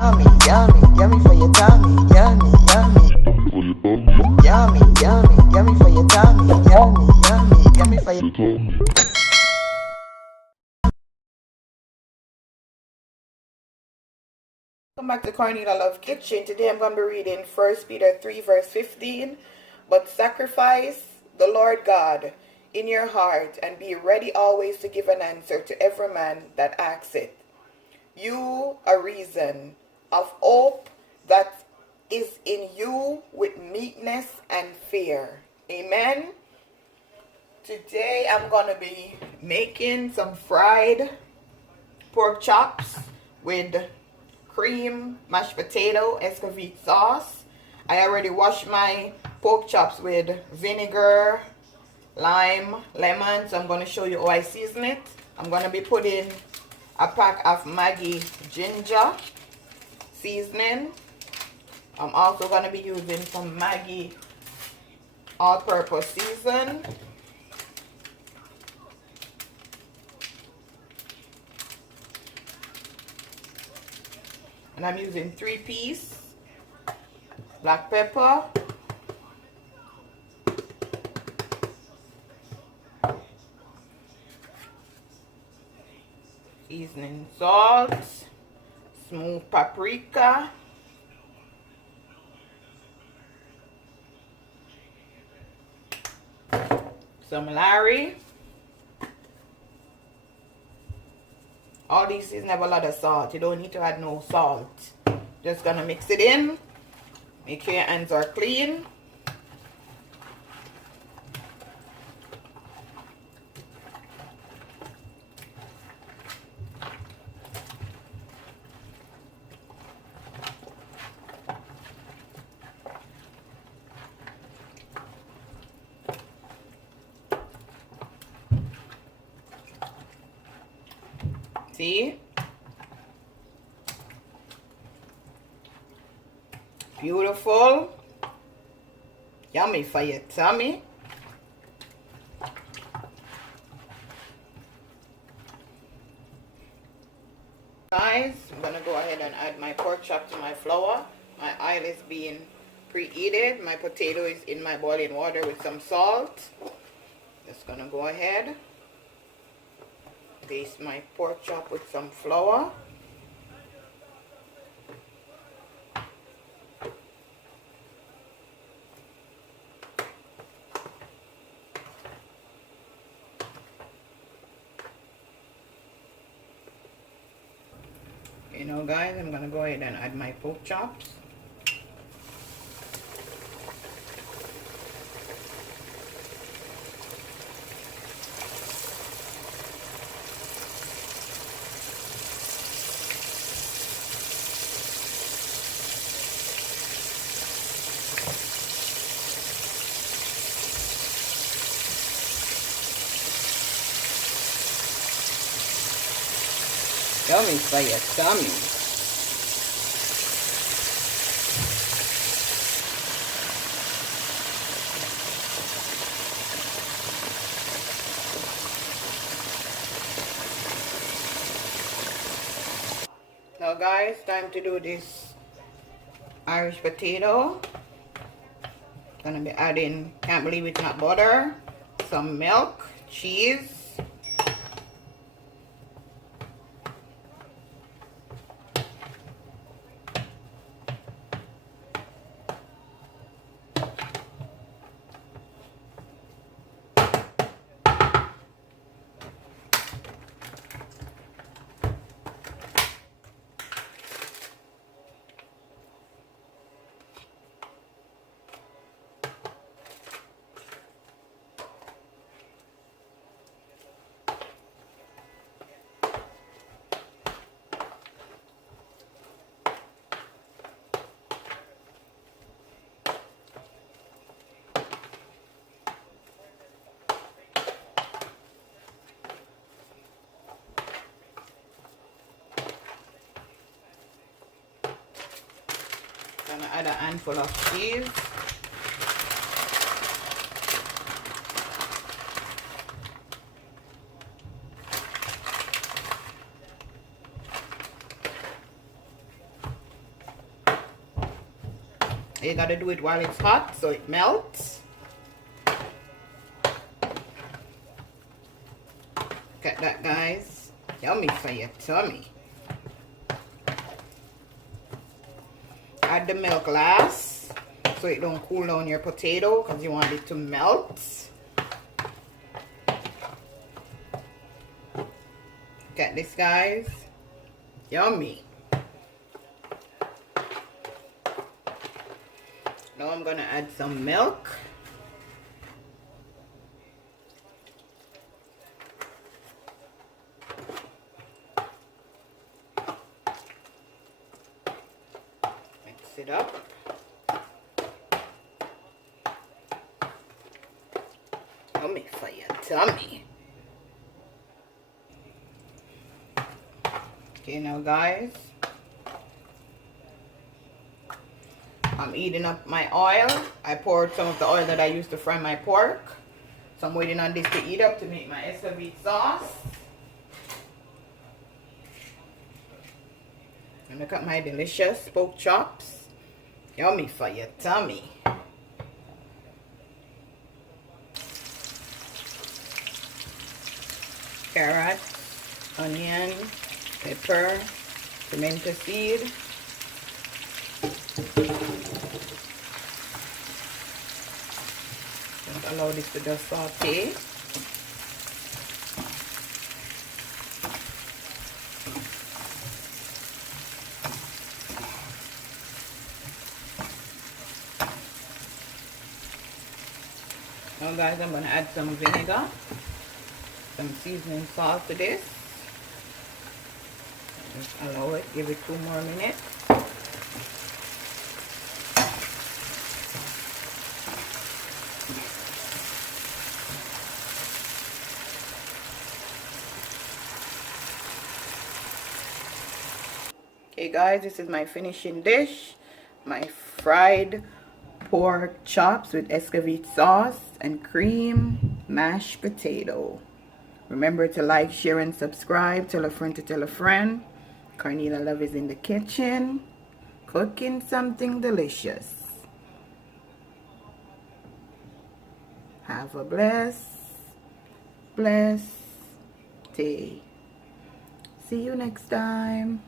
Yummy, yummy, yummy for your tummy. Yummy, yummy. Yummy, yummy, yummy for your tummy. Yummy, yummy, yummy for your tummy. Welcome back to Cornelialove Kitchen. Today I'm going to be reading 1 Peter 3 verse 15. But sacrifice the Lord God in your heart, and be ready always to give an answer to every man that asketh you a reason of hope that is in you with meekness and fear. Amen. Today I'm going to be making some fried pork chops with cream, mashed potato, escovitch sauce. I already washed my pork chops with vinegar, lime, lemon, so I'm going to show you how I season it. I'm going to be putting a pack of Maggi ginger seasoning. I'm also going to be using some Maggi all-purpose season. And I'm using 3-piece black pepper, seasoning salt, smooth paprika, some Larry. All these seasons have a lot of salt. You don't need to add no salt. Just gonna mix it in. Make sure your hands are clean. See? Beautiful. Yummy for your tummy. Guys, I'm gonna go ahead and add my pork chop to my flour. My oil is being preheated. My potato is in my boiling water with some salt. Just gonna go ahead, baste my pork chop with some flour. You know, guys, I'm gonna go ahead and add my pork chops. Yummy for your tummy. Now guys, time to do this Irish potato. Gonna be adding, can't believe it's not butter, some milk, cheese, gonna add a handful of cheese. You gotta do it while it's hot so it melts. Look at that, guys. Yummy for your tummy. Add the milk last so it don't cool down your potato because you want it to melt. Look at this, guys. Yummy. Now I'm gonna add some milk. Mix it up. Yummy for your tummy. Okay, now guys, I'm heating up my oil. I poured some of the oil that I used to fry my pork. So I'm waiting on this to heat up to make my escovitch sauce. And look at my delicious pork chops. Yummy for your tummy. Carrot, onion, pepper, pimento seed. Just allow this to just saute. Now guys, I'm going to add some vinegar, some seasoning salt to this. Just allow it, give it 2 more minutes. Okay guys, this is my finishing dish. My fried pork chops with escovitch sauce and cream mashed potato. Remember to like, share, and subscribe. Tell a friend to tell a friend. Cornelia Love is in the kitchen, cooking something delicious. Have a blessed day. See you next time.